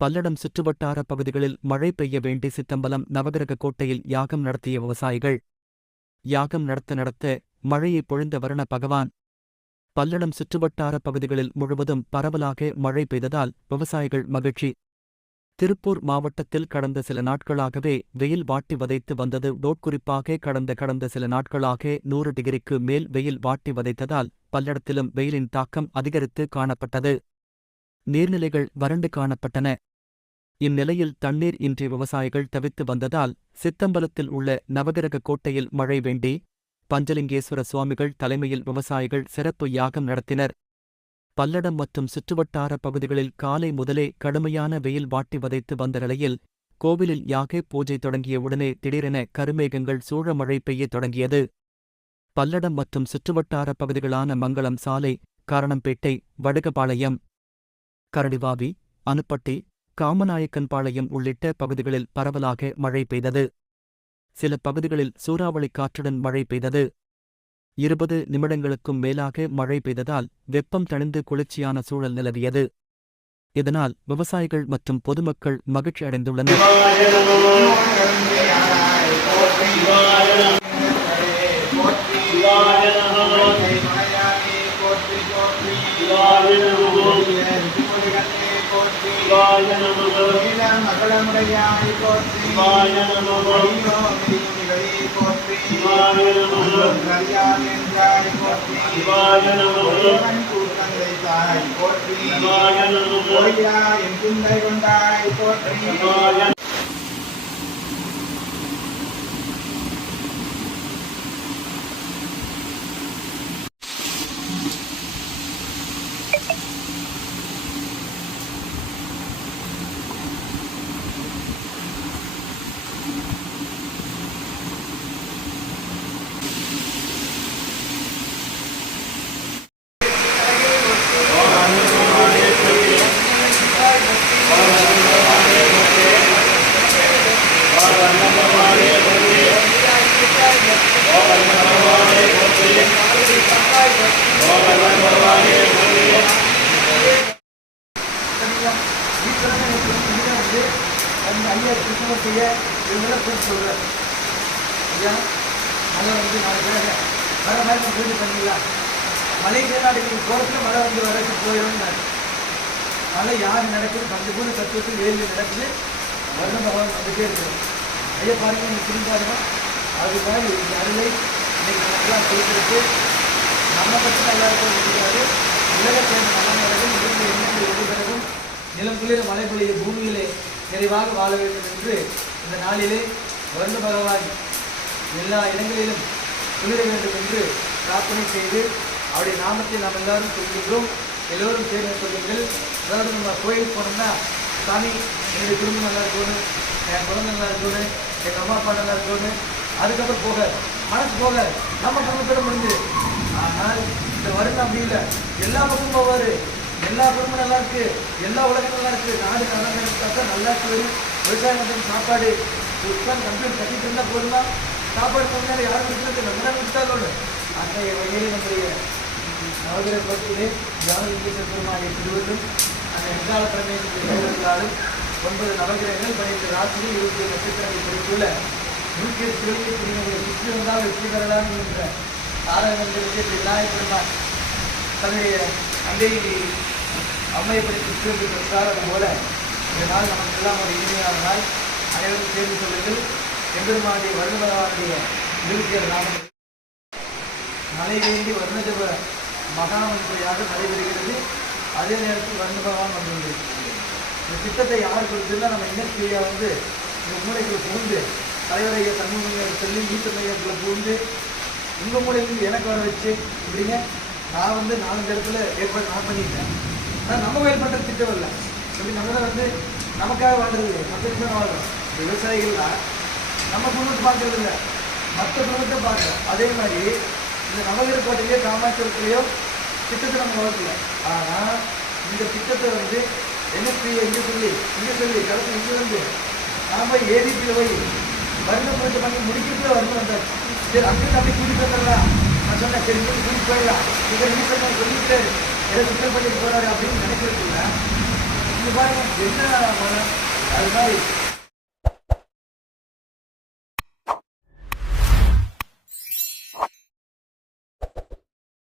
பல்லடம் சுற்றுவட்டார பகுதிகளில் மழை பெய்ய வேண்டி சித்தம்பலம் நவகிரக கோட்டையில் யாகம் நடத்திய விவசாயிகள். யாகம் நடத்த நடத்த மழையை பொழிந்த வருண பகவான். பல்லடம் சுற்றுவட்டார பகுதிகளில் முழுவதும் பரவலாக மழை பெய்ததால் விவசாயிகள் மகிழ்ச்சி. திருப்பூர் மாவட்டத்தில் கடந்த சில நாட்களாகவே வெயில் வாட்டி வதைத்து வந்தது. குறிப்பாக கடந்த கடந்த சில நாட்களாக நூறு டிகிரிக்கு மேல் வெயில் வாட்டி வதைத்ததால் பல்லடத்திலும் வெயிலின் தாக்கம் அதிகரித்து காணப்பட்டது. நீர்நிலைகள் வறண்டு காணப்பட்டன. இந்நிலையில் தண்ணீர் இன்றி விவசாயிகள் தவித்து வந்ததால் சித்தம்பலத்தில் உள்ள நவகிரக கோட்டையில் மழை வேண்டி பஞ்சலிங்கேஸ்வர சுவாமிகள் தலைமையில் விவசாயிகள் சிறப்பு யாகம் நடத்தினர். பல்லடம் மற்றும் சுற்றுவட்டார பகுதிகளில் காலை முதலே கடுமையான வெயில் வாட்டி வதைத்து வந்த நிலையில் கோவிலில் யாகே பூஜை தொடங்கியவுடனே திடீரென கருமேகங்கள் சூழ மழை பெய்யத் தொடங்கியது. பல்லடம் மற்றும் சுற்றுவட்டார பகுதிகளான மங்களம் சாலை காரணம்பேட்டை வடுகபாளையம் கரடிவாவி அனுப்பட்டி காமநாயக்கன்பாளையம் உள்ளிட்ட பகுதிகளில் பரவலாக மழை பெய்தது. சில பகுதிகளில் சூறாவளி காற்றுடன் மழை பெய்தது. இருபது நிமிடங்களுக்கும் மேலாக மழை பெய்ததால் வெப்பம் தணிந்து குளிர்ச்சியான சூழல் நிலவியது. இதனால் விவசாயிகள் மற்றும் பொதுமக்கள் மகிழ்ச்சி அடைந்துள்ளனர் மகளமுடையாய் போற்றி போற்றி என்றாய் போற்றி போற்றி பொய்யா என் குந்தை கொண்டாய் போற்றி அந்த ஐயா கிருஷ்ணமூர்த்திய இவங்களாம் கூப்பிட்டு சொல்கிறார் ஐயா மழை வந்து நாளைக்கு வேற வர மாதிரி பூஜை பண்ணிக்கலாம் மலை நாடுகளுக்கு போகிறதுக்கு மழை வந்து வரக்கு போயிடும்னாரு மழை யார் நடக்குது பஞ்சபூத தத்துவத்தில் வேலி நடக்குது வருண பகவான் வந்துட்டே இருக்கிறோம் ஐயா பாருங்க நீங்கள் திரும்பி பாருங்க அது மாதிரி அருளை இன்னைக்கு நமக்கெல்லாம் கொடுத்துருக்கு நம்ம பற்றி நல்லா இருக்கிறது உலக சேர்ந்த மனம் நடக்கும் இருந்து எண்ணங்கள் எதிர்கிறதும் நிலம் குளிர மழை பொழிய பூமியிலே நிறைவாக வாழ வேண்டும் என்று இந்த நாளிலே வருண பகவான் எல்லா இடங்களிலும் குளிர வேண்டும் என்று பிரார்த்தனை செய்து அவருடைய நாமத்தை நாம் எல்லாரும் சொல்கின்றோம் எல்லோரும் சேர்ந்து சொல்லுங்கள் அதாவது நம்ம கோயிலுக்கு போனோம்னா சாமி என்னுடைய குடும்பம் நல்லா இருக்கணும் என் குழந்தை நல்லா இருக்கணும் எங்கள் அம்மா அப்பா நல்லா இருக்கணும் அதுக்கப்புறம் போக மனசு போக நம்ம குடும்பத்தோட முடிஞ்சு. ஆனால் இந்த வருடம் அப்படி இல்லை. எல்லா பக்கமும் போவார். எல்லா பொருளும் நல்லா இருக்கு. எல்லா உலகம் நல்லா இருக்கு. நாடு நல்லா நல்லா இருக்கு. விவசாயம் மற்றும் சாப்பாடு. உட்கார்ந்து கம்ப்ளீட் கட்டிட்டு இருந்தால் போதுமா? சாப்பாடு முன்னாடி யாரும் இருக்கிறது நம்ம தான் கொடுத்தாலும் அந்த வகையில் நம்முடைய நவகிர பகுதியிலே ஜானலிங்கேஸ்வர பெருமாளை திருவள்ளும் அந்த எங்கால பிரமேசத்திலும் ஒன்பது நவகிரகங்கள் பன்னிரண்டு ராசியில் இருபத்தி ஏழு நட்சத்திரங்கள் குறித்துள்ள நூற்றி எட்டு திருவிழி பிரிவுகளை சுற்றி வந்தால் வெற்றி பெறலாம் என்ற ஆரம்பத்திற்கு விநாயகர் பெருமாள் தன்னுடைய அங்கே அம்மையப்படி பற்றி சுற்றி வந்து பெற்றார் அதுபோல இந்த நாள் நமக்கு எல்லாம் ஒரு இனிமையான நாள் அனைவரும் சேர்ந்து சொல்லுங்கள். எம்பெருமானுடைய வருண இருக்கிற இருபத்தி நாமம் மலை வேண்டி வருணஜப மகாமந்திரியாக நடைபெறுகிறது. அதே நேரத்தில் வர்ண பகவான் இந்த திட்டத்தை யார் கொடுத்திருந்தா நம்ம இனக்கிரியா வந்து இந்த மூளைக்குள்ள பூந்து தலைவரைய தன்மையை சொல்லி ஈட்டு மையத்தில் உங்கள் மூலையிலிருந்து எனக்கு வர வச்சு இப்படிங்க நான் வந்து நாலஞ்சு இடத்துல ஏற்பாடு நான் பண்ணிட்டேன். ஆனால் நம்ம வயல் பண்ணுற திட்டம் இல்லை. அப்படி நம்ம தான் வந்து நமக்காக வாழ்றது? மக்களுக்கு தான் வாழ்றோம்? விவசாயிகள்லாம் நம்ம குடும்பத்தை பார்க்கறது இல்லை. மற்ற குடும்பத்தை பார்க்குறோம் அதே மாதிரி இந்த நவகிர கோட்டையிலையோ காமாட்சியத்திலையோ திட்டத்தை நம்ம வளர்க்கல. ஆனால் இந்த திட்டத்தை வந்து என்எஸ்பியை இங்கே சொல்லி இங்கே சொல்லி கடைசி இங்கே வந்து நாம ஏடிபியில் போய் வருண பூஜை பண்ணி முடிக்கிறதுல வருணம் வந்தாச்சு. சரி அங்கே அப்படி கூட்டிட்டு வந்துடலாம் நான் சொன்னேன் சரி இங்கே போயிடலாம். இதை நீ சொன்ன சொல்லிட்டு ஏதோ சுத்தம் பண்ணிட்டு போறாரு அப்படின்னு நினைக்கிறதுல இந்த பாருங்க என்ன மழை அது மாதிரி